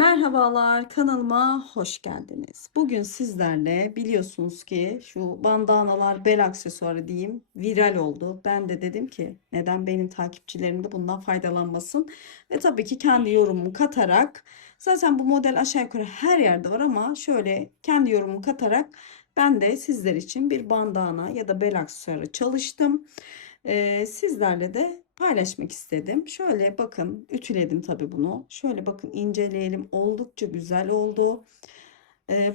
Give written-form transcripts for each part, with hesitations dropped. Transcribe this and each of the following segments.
Merhabalar, kanalıma hoş geldiniz. Bugün sizlerle biliyorsunuz ki şu bandanalar bel aksesuarı diyeyim viral oldu. Ben de dedim ki neden benim takipçilerim de bundan faydalanmasın. Ve tabii ki kendi yorumumu katarak zaten bu model aşağı yukarı her yerde var ama şöyle kendi yorumumu katarak ben de sizler için bir bandana ya da bel aksesuarı çalıştım. Sizlerle de paylaşmak istedim. Şöyle bakın, ütüledim tabii bunu. Şöyle bakın, inceleyelim. Oldukça güzel oldu.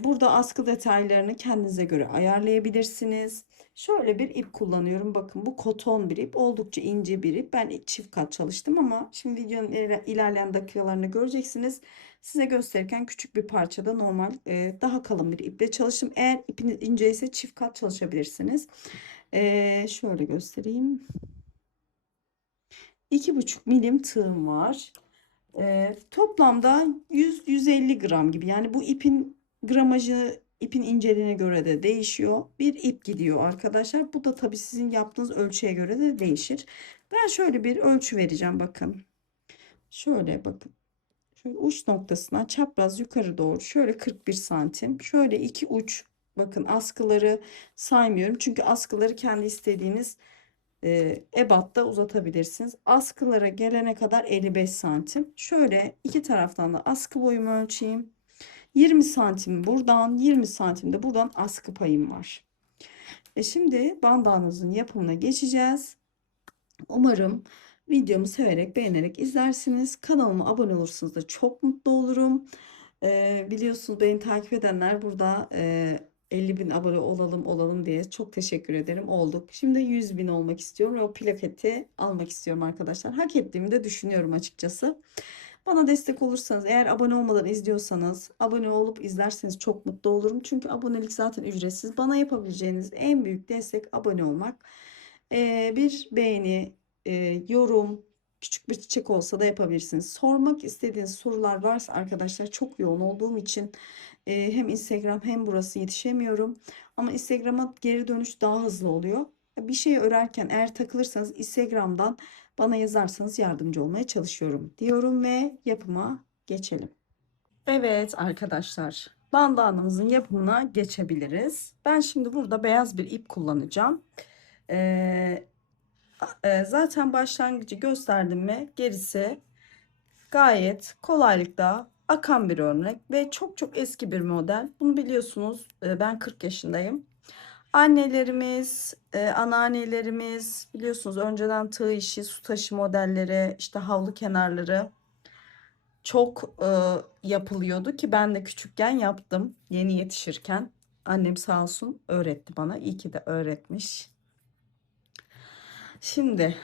Burada askı detaylarını kendinize göre ayarlayabilirsiniz. Şöyle bir ip kullanıyorum. Bakın, bu koton bir ip. Oldukça ince bir ip. Ben çift kat çalıştım ama şimdi videonun ilerleyen dakikalarını göreceksiniz. Size gösterirken küçük bir parçada normal daha kalın bir iple çalıştım. Eğer ipiniz ince ise çift kat çalışabilirsiniz. Şöyle göstereyim. 2,5 milim tığım var. Toplamda 100-150 gram gibi. Yani bu ipin gramajı ipin inceliğine göre de değişiyor. Bir ip gidiyor arkadaşlar. Bu da tabii sizin yaptığınız ölçüye göre de değişir. Ben şöyle bir ölçü vereceğim, bakın. Şöyle bakın. Şöyle uç noktasına çapraz yukarı doğru şöyle 41 santim. Şöyle iki uç, bakın, askıları saymıyorum. Çünkü askıları kendi istediğiniz ebatta uzatabilirsiniz. Askılara gelene kadar 55 santim. Şöyle iki taraftan da askı boyumu ölçeyim. 20 santim buradan, 20 santim de buradan askı payım var. Şimdi bandanızın yapımına geçeceğiz. Umarım videomu severek, beğenerek izlersiniz. Kanalıma abone olursanız da çok mutlu olurum. Biliyorsunuz, beni takip edenler burada 50 bin abone olalım diye çok teşekkür ederim. Olduk. Şimdi 100 bin olmak istiyorum ve o plaketi almak istiyorum arkadaşlar. Hak ettiğimi de düşünüyorum açıkçası. Bana destek olursanız, eğer abone olmadan izliyorsanız, abone olup izlerseniz çok mutlu olurum. Çünkü abonelik zaten ücretsiz. Bana yapabileceğiniz en büyük destek abone olmak. Bir beğeni, yorum, küçük bir çiçek olsa da yapabilirsiniz. Sormak istediğiniz sorular varsa arkadaşlar, çok yoğun olduğum için hem Instagram hem burası yetişemiyorum. Ama Instagram'a geri dönüş daha hızlı oluyor. Bir şey örerken eğer takılırsanız Instagram'dan bana yazarsanız yardımcı olmaya çalışıyorum diyorum ve yapıma geçelim. Evet arkadaşlar, bandanamızın yapımına geçebiliriz. Ben şimdi burada beyaz bir ip kullanacağım. Ee, Zaten başlangıcı gösterdim mi gerisi gayet kolaylıkla akan bir örnek ve çok çok eski bir model. Bunu biliyorsunuz, ben 40 yaşındayım. Annelerimiz, anneannelerimiz biliyorsunuz, önceden tığ işi, su taşı modelleri, işte havlu kenarları çok yapılıyordu ki ben de küçükken yaptım, yeni yetişirken. Annem sağ olsun öğretti bana. İyi ki de öğretmiş. Şimdi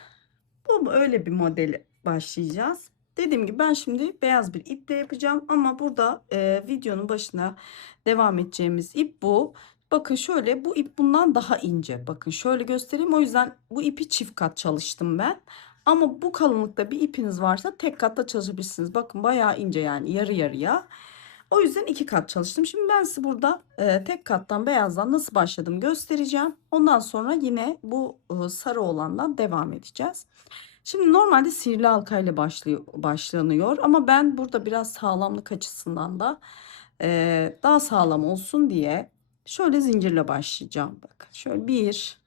bu öyle bir model başlayacağız. Dediğim gibi ben şimdi beyaz bir iple yapacağım ama burada videonun başına devam edeceğimiz ip bu. Bakın şöyle, bu ip bundan daha ince. Bakın şöyle göstereyim. O yüzden bu ipi çift kat çalıştım ben. Ama bu kalınlıkta bir ipiniz varsa tek katta çalışabilirsiniz. Bakın bayağı ince, yani yarı yarıya. O yüzden iki kat çalıştım. Şimdi ben size burada tek kattan beyazdan nasıl başladım göstereceğim. Ondan sonra yine bu sarı olandan devam edeceğiz. Şimdi normalde sihirli halka ile başlanıyor ama ben burada biraz sağlamlık açısından da daha sağlam olsun diye şöyle zincirle başlayacağım. Bakın şöyle bir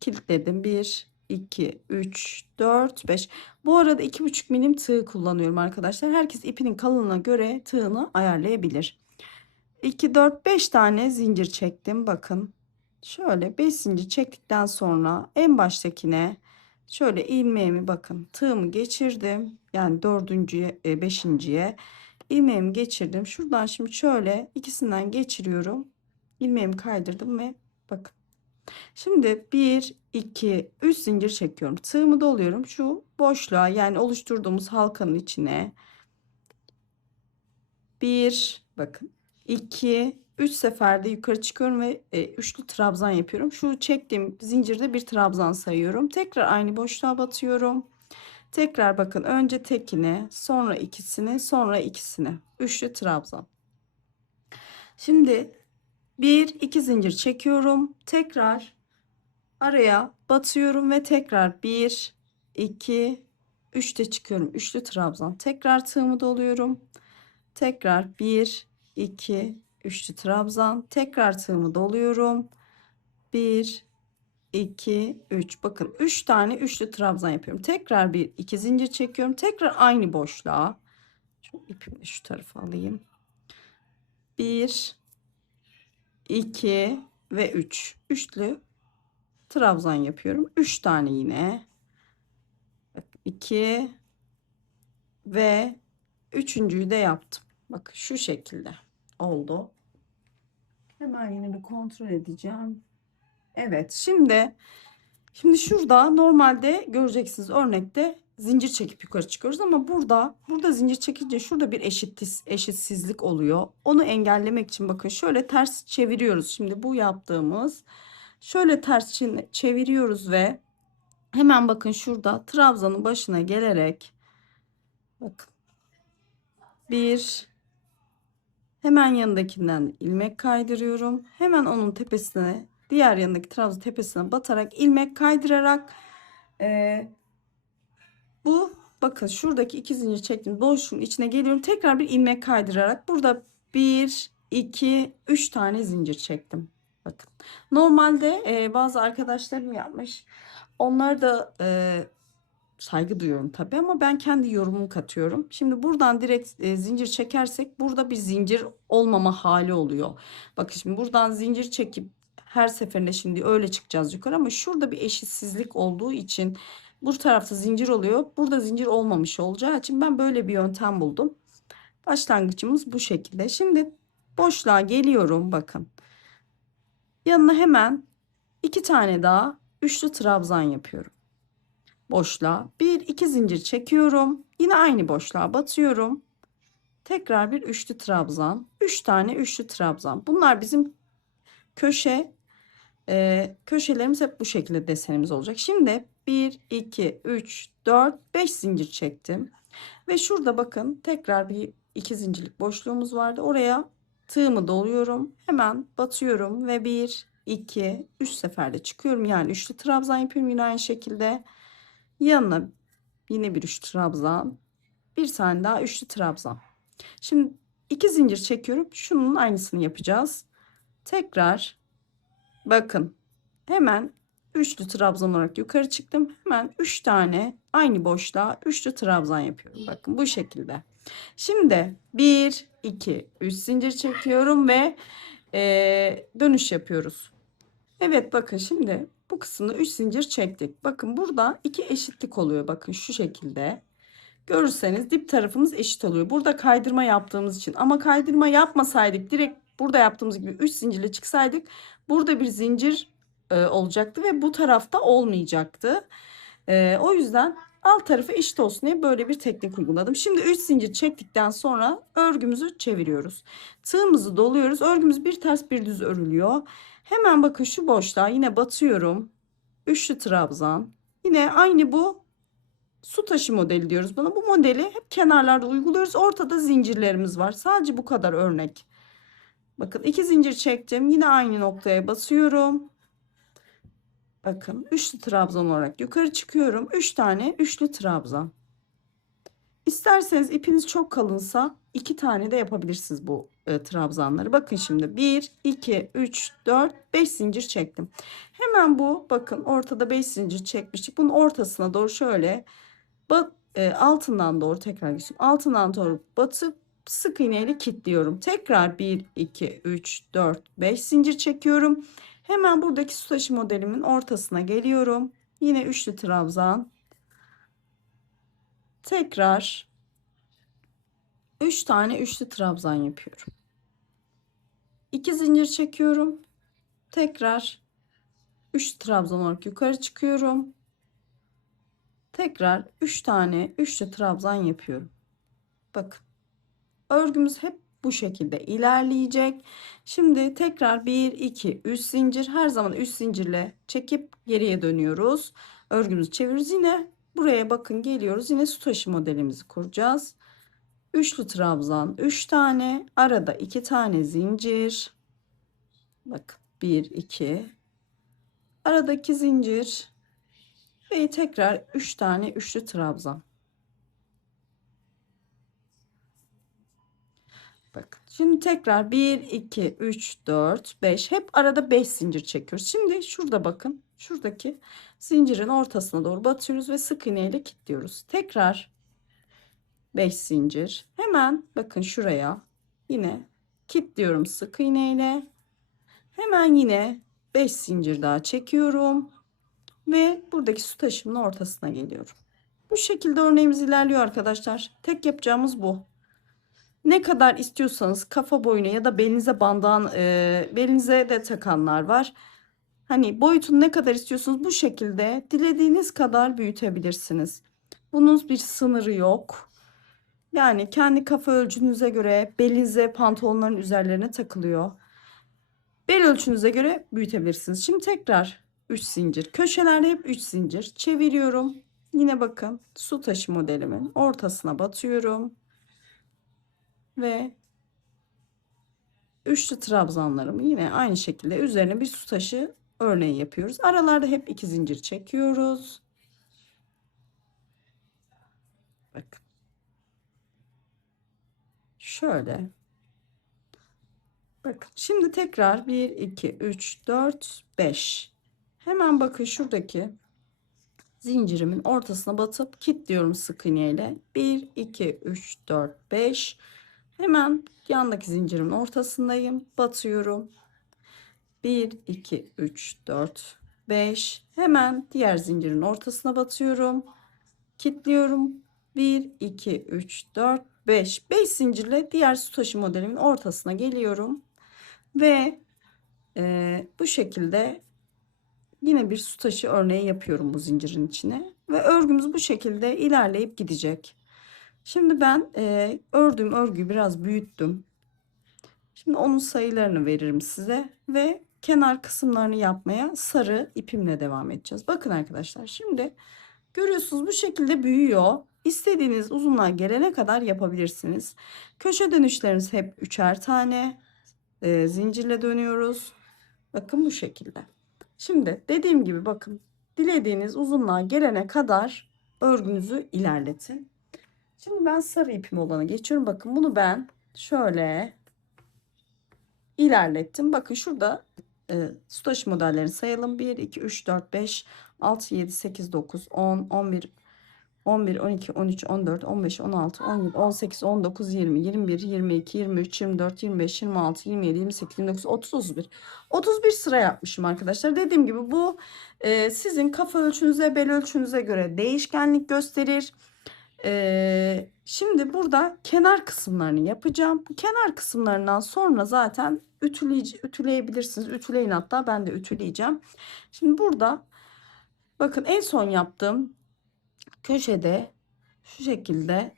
kilitledim, 1 2 3 4 5. Bu arada 2,5 milim tığ kullanıyorum arkadaşlar. Herkes ipinin kalınlığına göre tığını ayarlayabilir. 2 4 5 tane zincir çektim. Bakın şöyle 5 zincir çektikten sonra en baştakine şöyle ilmeğimi, bakın, tığımı geçirdim. Yani dördüncüye, beşinciye ilmeğimi geçirdim. Şuradan şimdi şöyle ikisinden geçiriyorum. İlmeğimi kaydırdım ve bakın. Şimdi 1 2 3 zincir çekiyorum. Tığımı doluyorum şu boşluğa, yani oluşturduğumuz halkanın içine. 1, bakın, 2 3 seferde yukarı çıkıyorum ve üçlü trabzan yapıyorum. Şu çektiğim zincirde bir trabzan sayıyorum. Tekrar aynı boşluğa batıyorum. Tekrar bakın, önce tekine, sonra ikisini, sonra ikisini. Üçlü trabzan. Şimdi 1 2 zincir çekiyorum. Tekrar araya batıyorum ve tekrar 1 2 3 de çıkıyorum. Üçlü trabzan. Tekrar tığımı doluyorum. Tekrar 1, 2, üçlü trabzan. Tekrar tığımı doluyorum. 1, 2, 3. Bakın 3 tane üçlü trabzan yapıyorum. Tekrar 1, 2 zincir çekiyorum. Tekrar aynı boşluğa. Şu ipimi de şu tarafa alayım. 1, 2 ve 3. Üçlü trabzan yapıyorum. 3 tane yine. 2 ve üçüncüyü de yaptım. Bakın şu şekilde oldu. Hemen yine bir kontrol edeceğim. Evet, şimdi şurada normalde göreceksiniz örnekte zincir çekip yukarı çıkıyoruz ama burada zincir çekince şurada bir eşitsizlik oluyor. Onu engellemek için bakın şöyle ters çeviriyoruz. Şimdi bu yaptığımız şöyle ters çeviriyoruz ve hemen bakın şurada trabzanın başına gelerek bakın hemen yanındakinden ilmek kaydırıyorum. Hemen onun tepesine diğer yanındaki trabzan tepesine batarak ilmek kaydırarak bu bakın şuradaki iki zincir çektiğim boşluğun içine geliyorum. Tekrar bir ilmek kaydırarak burada 1, 2, 3 tane zincir çektim. Bakın. Normalde bazı arkadaşlarım yapmış. Onlar da saygı duyuyorum tabii ama ben kendi yorumumu katıyorum. Şimdi buradan direkt zincir çekersek burada bir zincir olmama hali oluyor. Bakın şimdi buradan zincir çekip her seferinde şimdi öyle çıkacağız yukarı ama şurada bir eşitsizlik olduğu için bu tarafta zincir oluyor. Burada zincir olmamış olacağı için ben böyle bir yöntem buldum. Başlangıcımız bu şekilde. Şimdi boşluğa geliyorum bakın. Yanına hemen 2 tane daha üçlü trabzan yapıyorum. Boşluğa 1, 2 zincir çekiyorum. Yine aynı boşluğa batıyorum. Tekrar bir üçlü trabzan. 3 tane üçlü trabzan. Bunlar bizim köşelerimiz hep bu şekilde desenimiz olacak. Şimdi 1, 2, 3, 4, 5 zincir çektim. Ve şurada bakın tekrar bir 2 zincirlik boşluğumuz vardı. Oraya tığımı doluyorum. Hemen batıyorum ve 1, 2, 3 seferde çıkıyorum. Yani üçlü trabzan yapıyorum yine aynı şekilde. Yanına yine bir üçlü trabzan. Bir tane daha üçlü trabzan. Şimdi 2 zincir çekiyorum. Şunun aynısını yapacağız. Tekrar bakın hemen üçlü trabzan olarak yukarı çıktım. Hemen 3 tane aynı boşluğa üçlü trabzan yapıyorum. Bakın bu şekilde. Şimdi 1, 2, 3 zincir çekiyorum ve dönüş yapıyoruz. Evet bakın şimdi bu kısımda 3 zincir çektik. Bakın burada iki eşitlik oluyor. Bakın şu şekilde. Görürseniz dip tarafımız eşit oluyor. Burada kaydırma yaptığımız için ama kaydırma yapmasaydık direkt burada yaptığımız gibi 3 zincirle çıksaydık burada bir zincir olacaktı ve bu tarafta olmayacaktı. O yüzden alt tarafı eşit olsun diye böyle bir teknik uyguladım. Şimdi 3 zincir çektikten sonra örgümüzü çeviriyoruz. Tığımızı doluyoruz. Örgümüz bir ters bir düz örülüyor. Hemen bakın şu boşluğa yine batıyorum. Üçlü trabzan. Yine aynı bu su taşı modeli diyoruz buna. Bu modeli hep kenarlarda uyguluyoruz. Ortada zincirlerimiz var. Sadece bu kadar örnek. Bakın 2 zincir çektim. Yine aynı noktaya basıyorum. Bakın üçlü trabzan olarak yukarı çıkıyorum. 3 tane üçlü trabzan. İsterseniz ipiniz çok kalınsa 2 tane de yapabilirsiniz bu trabzanları. Bakın şimdi 1, 2, 3, 4, 5 zincir çektim. Hemen bu bakın ortada 5 zincir çekmiştik. Bunun ortasına doğru şöyle altından doğru tekrar geçiyorum. Altından doğru batıp sık iğneyle kilitliyorum. Tekrar 1, 2, 3, 4, 5 zincir çekiyorum. Hemen buradaki su taşı modelimin ortasına geliyorum. Yine üçlü trabzan. Tekrar 3 tane üçlü trabzan yapıyorum. 2 zincir çekiyorum. Tekrar 3 trabzan olarak yukarı çıkıyorum. Tekrar 3 tane üçlü trabzan yapıyorum. Bakın. Örgümüz hep bu şekilde ilerleyecek. Şimdi tekrar 1, 2, 3 zincir. Her zaman 3 zincirle çekip geriye dönüyoruz. Örgümüzü çeviriyoruz. Yine buraya bakın geliyoruz. Yine su taşı modelimizi kuracağız. Üçlü trabzan 3 tane. Arada 2 tane zincir. Bakın 1, 2. Aradaki zincir. Ve tekrar 3 tane üçlü trabzan. Bakın. Şimdi tekrar 1, 2, 3, 4, 5. Hep arada 5 zincir çekiyoruz. Şimdi şurada bakın. Şuradaki zincirin ortasına doğru batıyoruz ve sık iğne ile kilitliyoruz. Tekrar 5 zincir. Hemen bakın şuraya yine kilitliyorum sık iğne ile. Hemen yine 5 zincir daha çekiyorum ve buradaki su taşımın ortasına geliyorum. Bu şekilde örneğimiz ilerliyor arkadaşlar. Tek yapacağımız bu. Ne kadar istiyorsanız kafa boyunu ya da belinize bandan belinize de takanlar var. Hani boyutunu ne kadar istiyorsunuz bu şekilde dilediğiniz kadar büyütebilirsiniz. Bunun bir sınırı yok. Yani kendi kafa ölçünüze göre belinize pantolonların üzerlerine takılıyor. Bel ölçünüze göre büyütebilirsiniz. Şimdi tekrar 3 zincir. Köşelerde hep 3 zincir. Çeviriyorum. Yine bakın su taşı modelimin ortasına batıyorum. Ve üçlü trabzanlarımı yine aynı şekilde üzerine bir su taşı örneği yapıyoruz. Aralarda hep 2 zincir çekiyoruz. Bakın. Şöyle. Bakın. Şimdi tekrar 1, 2, 3, 4, 5. Hemen bakın şuradaki zincirimin ortasına batıp kilitliyorum sık iğneyle. 1, 2, 3, 4, 5. Hemen yandaki zincirimin ortasındayım. Batıyorum. 1, 2, 3, 4, 5. Hemen diğer zincirin ortasına batıyorum. Kilitliyorum. 1, 2, 3, 4, 5. 5 zincirle diğer su taşı modelimin ortasına geliyorum. Ve bu şekilde yine bir su taşı örneği yapıyorum bu zincirin içine. Ve örgümüz bu şekilde ilerleyip gidecek. Şimdi ben ördüğüm örgüyü biraz büyüttüm. Şimdi onun sayılarını veririm size ve kenar kısımlarını yapmaya sarı ipimle devam edeceğiz. Bakın arkadaşlar şimdi görüyorsunuz bu şekilde büyüyor. İstediğiniz uzunluğa gelene kadar yapabilirsiniz. Köşe dönüşleriniz hep üçer tane zincirle dönüyoruz. Bakın bu şekilde. Şimdi dediğim gibi bakın dilediğiniz uzunluğa gelene kadar örgünüzü ilerletin. Şimdi ben sarı ipim olana geçiyorum. Bakın bunu ben şöyle ilerlettim. Bakın şurada su taşı modellerini sayalım. 1, 2, 3, 4, 5, 6, 7, 8, 9, 10, 11, 11, 12, 13, 14, 15, 16, 17, 18, 19, 20, 21, 22, 23, 24, 25, 26, 27, 28, 29, 30, 31. 31 sıra yapmışım arkadaşlar. Dediğim gibi bu sizin kafa ölçünüze, bel ölçünüze göre değişkenlik gösterir. Şimdi burada kenar kısımlarını yapacağım. Bu kenar kısımlarından sonra zaten ütüleyebilirsiniz. Ütüleyin, hatta ben de ütüleyeceğim. Şimdi burada bakın en son yaptığım köşede şu şekilde.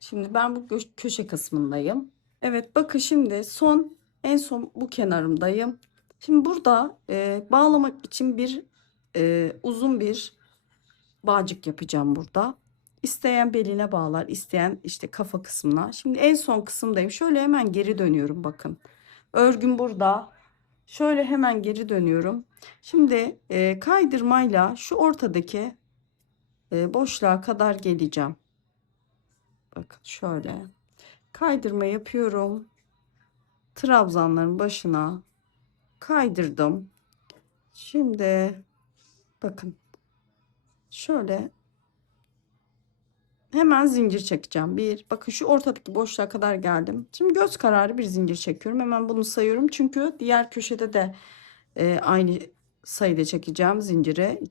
Şimdi ben bu köşe kısmındayım. Evet bakın şimdi en son bu kenarımdayım. Şimdi burada bağlamak için bir uzun bir bağcık yapacağım burada. İsteyen beline bağlar, isteyen işte kafa kısmına. Şimdi en son kısımdayım. Şöyle hemen geri dönüyorum bakın. Örgüm burada. Şöyle hemen geri dönüyorum. Şimdi kaydırmayla şu ortadaki boşluğa kadar geleceğim. Bakın şöyle kaydırma yapıyorum. Trabzanların başına kaydırdım. Şimdi bakın şöyle hemen zincir çekeceğim. Bakın şu ortadaki boşluğa kadar geldim. Şimdi göz kararı bir zincir çekiyorum. Hemen bunu sayıyorum. Çünkü diğer köşede de aynı sayıda çekeceğim zinciri.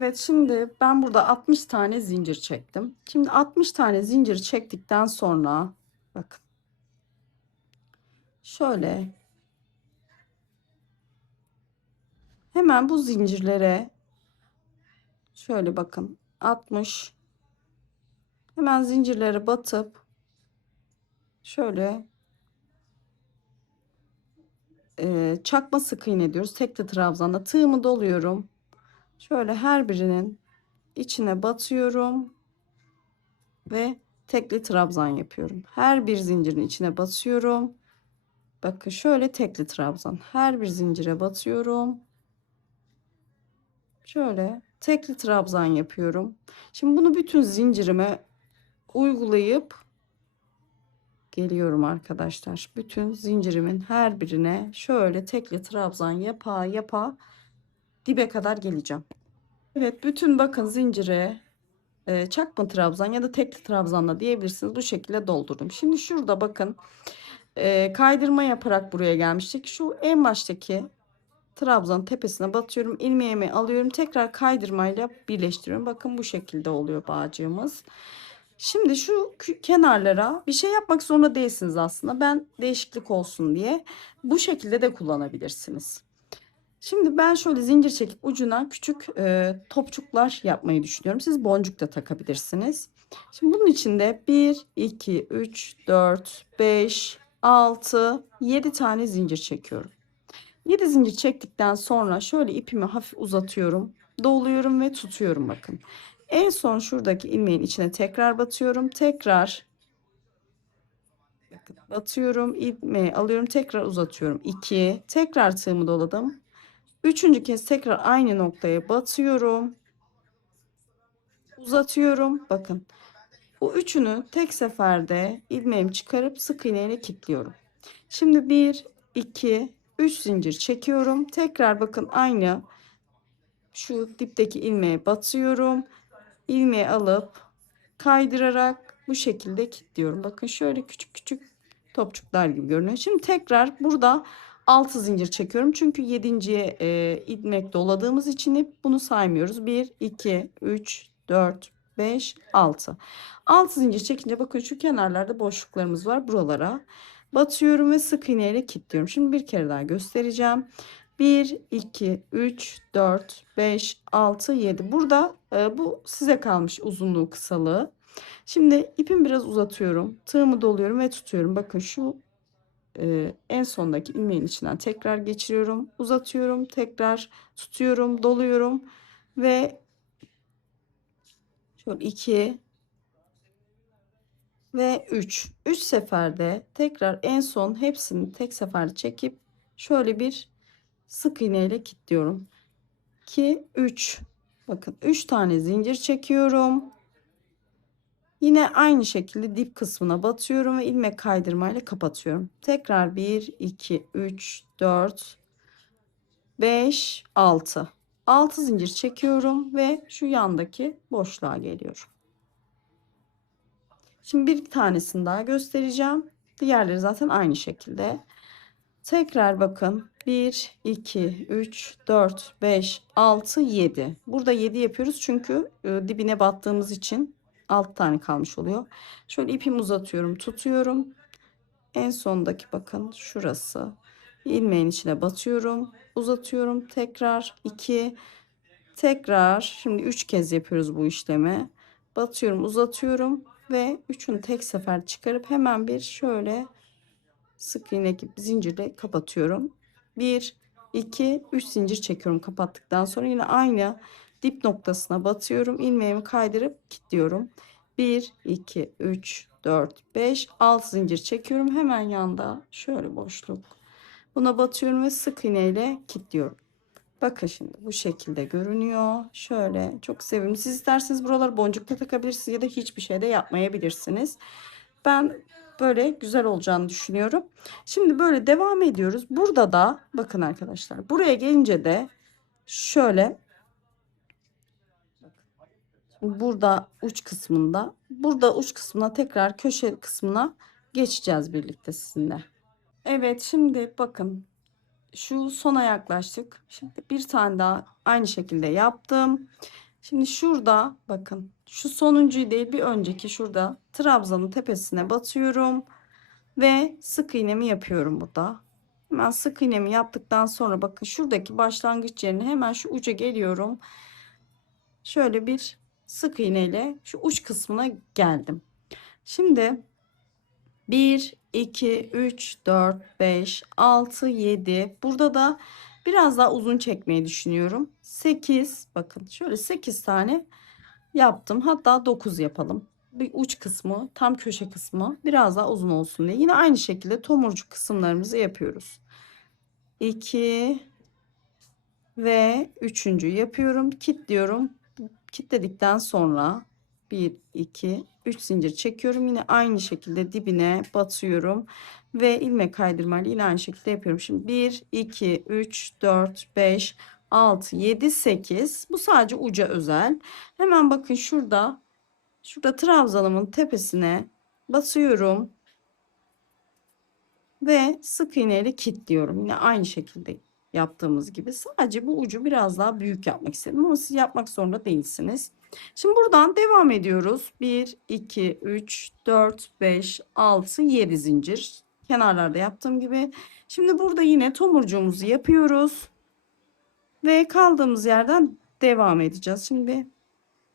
Evet şimdi ben burada 60 tane zincir çektim. Şimdi 60 tane zincir çektikten sonra bakın şöyle hemen bu zincirlere şöyle bakın 60 hemen zincirlere batıp şöyle çakma sık iğne diyoruz. Tekli trabzanda tığımı doluyorum. Şöyle her birinin içine batıyorum ve tekli trabzan yapıyorum. Her bir zincirin içine basıyorum. Bakın şöyle tekli trabzan. Her bir zincire batıyorum. Şöyle tekli trabzan yapıyorum. Şimdi bunu bütün zincirime uygulayıp geliyorum arkadaşlar. Bütün zincirimin her birine şöyle tekli trabzan yapa yapa dibe kadar geleceğim. Evet, bütün bakın zincire çakma trabzan ya da tekli trabzanla diyebilirsiniz. Bu şekilde doldurdum. Şimdi şurada bakın kaydırma yaparak buraya gelmiştik. Şu en baştaki trabzanın tepesine batıyorum. İlmeğimi alıyorum. Tekrar kaydırmayla birleştiriyorum. Bakın bu şekilde oluyor bağcığımız. Şimdi şu kenarlara bir şey yapmak zorunda değilsiniz aslında. Ben değişiklik olsun diye bu şekilde de kullanabilirsiniz. Şimdi ben şöyle zincir çekip ucuna küçük topçuklar yapmayı düşünüyorum. Siz boncuk da takabilirsiniz. Şimdi bunun içinde 1, 2, 3, 4, 5, 6, 7 tane zincir çekiyorum. 7 zincir çektikten sonra şöyle ipimi hafif uzatıyorum. Doluyorum ve tutuyorum bakın. En son şuradaki ilmeğin içine tekrar batıyorum. Tekrar batıyorum. İlmeği alıyorum. Tekrar uzatıyorum. 2. Tekrar tığımı doladım. Üçüncü kez tekrar aynı noktaya batıyorum. Uzatıyorum. Bakın. Bu üçünü tek seferde ilmeğimi çıkarıp sık iğne ile kilitliyorum. Şimdi 1, 2, 3 zincir çekiyorum. Tekrar bakın aynı şu dipteki ilmeğe batıyorum. İlmeği alıp kaydırarak bu şekilde kilitliyorum. Bakın şöyle küçük küçük topçuklar gibi görünüyor. Şimdi tekrar burada 6 zincir çekiyorum. Çünkü 7.'ye ilmek doladığımız için hep bunu saymıyoruz. 1, 2, 3, 4, 5, 6. 6 zincir çekince bakın şu kenarlarda boşluklarımız var. Buralara batıyorum ve sık iğne ile kilitliyorum. Şimdi bir kere daha göstereceğim. 1, 2, 3, 4, 5, 6, 7. Burada bu size kalmış uzunluğu kısalığı. Şimdi ipimi biraz uzatıyorum. Tığımı doluyorum ve tutuyorum. Bakın şu en sondaki ilmeğin içinden tekrar geçiriyorum. Uzatıyorum. Tekrar tutuyorum. Doluyorum. Ve şöyle 2 ve 3. 3 seferde tekrar en son hepsini tek seferde çekip şöyle bir sık iğne ile kilitliyorum. 2, 3. Bakın 3 tane zincir çekiyorum. Yine aynı şekilde dip kısmına batıyorum ve ilmek kaydırmayla kapatıyorum. Tekrar 1, 2, 3, 4, 5, 6. 6 zincir çekiyorum ve şu yandaki boşluğa geliyorum. Şimdi bir tanesini daha göstereceğim. Diğerleri zaten aynı şekilde. Tekrar bakın. 1, 2, 3, 4, 5, 6, 7. Burada 7 yapıyoruz çünkü dibine battığımız için 6 tane kalmış oluyor. Şöyle ipimi uzatıyorum, tutuyorum. En sondaki bakın şurası. İlmeğin içine batıyorum, uzatıyorum. Tekrar 2, tekrar şimdi 3 kez yapıyoruz bu işlemi. Batıyorum, uzatıyorum ve üçünü tek sefer çıkarıp hemen bir şöyle sık iğne gibi zincirle kapatıyorum. 1, 2, 3 zincir çekiyorum kapattıktan sonra yine aynı dip noktasına batıyorum. İlmeğimi kaydırıp kilitliyorum. 1, 2, 3, 4, 5, 6 zincir çekiyorum. Hemen yanda şöyle boşluk. Buna batıyorum ve sık iğne ile kilitliyorum. Bakın şimdi bu şekilde görünüyor. Şöyle çok sevimli. Siz isterseniz buraları boncukla takabilirsiniz ya da hiçbir şey de yapmayabilirsiniz. Ben böyle güzel olacağını düşünüyorum. Şimdi böyle devam ediyoruz. Burada da bakın arkadaşlar. Buraya gelince de şöyle burada uç kısmında burada uç kısmına tekrar köşe kısmına geçeceğiz birlikte sizinle. Evet şimdi bakın şu sona yaklaştık. Şimdi bir tane daha aynı şekilde yaptım. Şimdi şurada bakın şu sonuncuyu değil bir önceki şurada trabzanın tepesine batıyorum ve sık iğnemi yapıyorum burada. Hemen sık iğnemi yaptıktan sonra bakın şuradaki başlangıç yerine hemen şu uca geliyorum. Şöyle bir sık iğneyle şu uç kısmına geldim. Şimdi 1, 2, 3, 4, 5, 6, 7. Burada da biraz daha uzun çekmeyi düşünüyorum. 8. Bakın şöyle 8 tane yaptım. Hatta 9 yapalım. Bir uç kısmı, tam köşe kısmı biraz daha uzun olsun diye. Yine aynı şekilde tomurcuk kısımlarımızı yapıyoruz. 2 ve üçüncü yapıyorum. Kilitliyorum. Kilitledikten sonra 1 2 3 zincir çekiyorum. Yine aynı şekilde dibine batıyorum ve ilmek kaydırmayla yine aynı şekilde yapıyorum. Şimdi 1 2 3 4 5 6 7 8, bu sadece uca özel. Hemen bakın şurada trabzanımın tepesine basıyorum ve sık iğneyle kilitliyorum. Yine aynı şekilde yaptığımız gibi. Sadece bu ucu biraz daha büyük yapmak istedim ama siz yapmak zorunda değilsiniz. Şimdi buradan devam ediyoruz. 1 2 3 4 5 6 7 zincir. Kenarlarda yaptığım gibi. Şimdi burada yine tomurcuğumuzu yapıyoruz ve kaldığımız yerden devam edeceğiz. Şimdi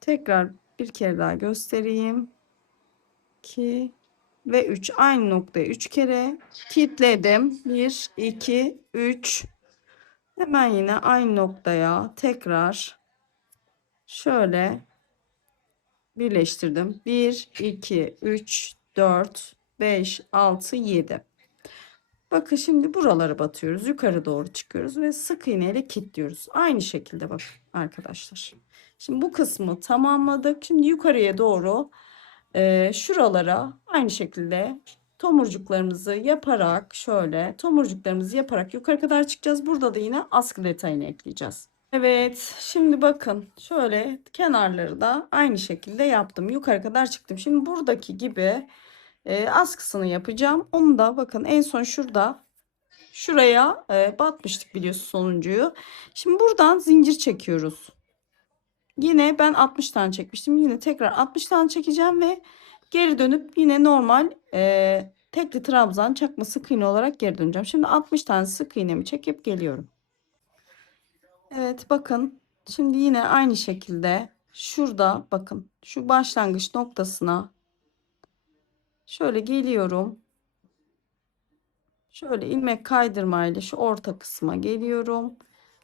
tekrar bir kere daha göstereyim. 2 ve 3, aynı noktaya 3 kere kilitledim. 1 2 3, hemen yine aynı noktaya tekrar şöyle birleştirdim. 1 2 3 4 5 6 7. Bakın şimdi buraları batıyoruz, yukarı doğru çıkıyoruz ve sık iğne ile kilitliyoruz. Aynı şekilde bakın arkadaşlar. Şimdi bu kısmı tamamladık. Şimdi yukarıya doğru şuralara aynı şekilde tomurcuklarımızı yaparak, şöyle tomurcuklarımızı yaparak yukarı kadar çıkacağız. Burada da yine askı detayını ekleyeceğiz. Evet, şimdi bakın şöyle kenarları da aynı şekilde yaptım. Yukarı kadar çıktım. Şimdi buradaki gibi askısını yapacağım. Onu da bakın en son şuraya batmıştık biliyorsunuz sonuncuyu. Şimdi buradan zincir çekiyoruz. Yine ben 60 tane çekmiştim. Yine tekrar 60 tane çekeceğim ve geri dönüp yine normal tekli trabzan çakma sık iğne olarak geri döneceğim. Şimdi 60 tane sık iğnemi çekip geliyorum. Evet bakın. Şimdi yine aynı şekilde şurada bakın şu başlangıç noktasına şöyle geliyorum. Şöyle ilmek kaydırmayla şu orta kısma geliyorum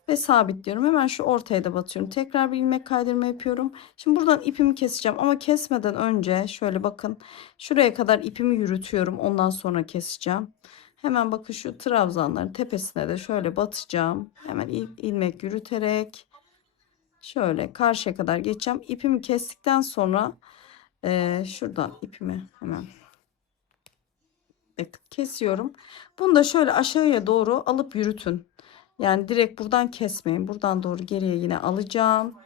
ve sabitliyorum. Hemen şu ortaya da batıyorum. Tekrar bir ilmek kaydırma yapıyorum. Şimdi buradan ipimi keseceğim ama kesmeden önce şöyle bakın şuraya kadar ipimi yürütüyorum. Ondan sonra keseceğim. Hemen bakın şu trabzanların tepesine de şöyle batacağım. Hemen ilmek yürüterek şöyle karşıya kadar geçeceğim. İpimi kestikten sonra şuradan ipimi hemen kesiyorum. Bunu da şöyle aşağıya doğru alıp yürütün. Yani direkt buradan kesmeyin. Buradan doğru geriye yine alacağım.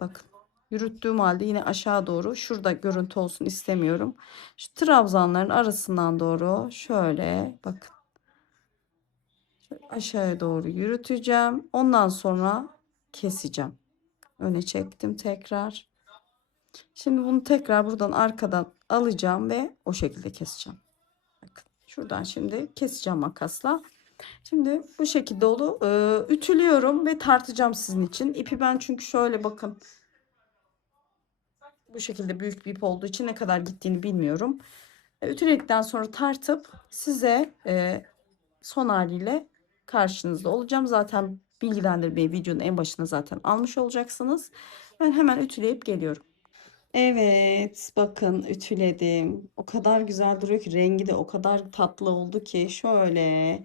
Bakın yürüttüğüm halde yine aşağı doğru, şurada görüntü olsun istemiyorum. Şu trabzanların arasından doğru şöyle bakın. Şöyle aşağıya doğru yürüteceğim. Ondan sonra keseceğim. Öne çektim tekrar. Şimdi bunu tekrar buradan arkadan alacağım ve o şekilde keseceğim. Bakın şuradan şimdi keseceğim makasla. Şimdi bu şekilde ütülüyorum ve tartacağım sizin için. İpi ben çünkü şöyle bakın. Bu şekilde büyük bir ip olduğu için ne kadar gittiğini bilmiyorum. Ütüledikten sonra tartıp size son haliyle karşınızda olacağım. Zaten bilgilendirmeyi videonun en başına zaten almış olacaksınız. Ben hemen ütüleyip geliyorum. Evet, bakın ütüledim. O kadar güzel duruyor ki, rengi de o kadar tatlı oldu ki. Şöyle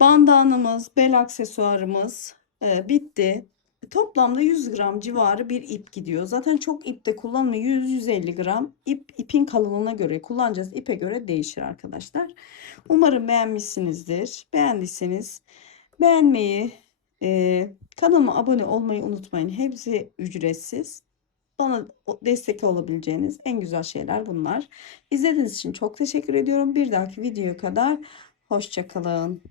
bandanamız, bel aksesuarımız bitti. Toplamda 100 gram civarı bir ip gidiyor. Zaten çok ip de kullanmıyor. 100-150 gram ipin kalınlığına göre kullanacağız. İpe göre değişir arkadaşlar. Umarım beğenmişsinizdir. Beğendiyseniz beğenmeyi, kanalıma abone olmayı unutmayın. Hepsi ücretsiz. Bana destek olabileceğiniz en güzel şeyler bunlar. İzlediğiniz için çok teşekkür ediyorum. Bir dahaki videoya kadar hoşça kalın.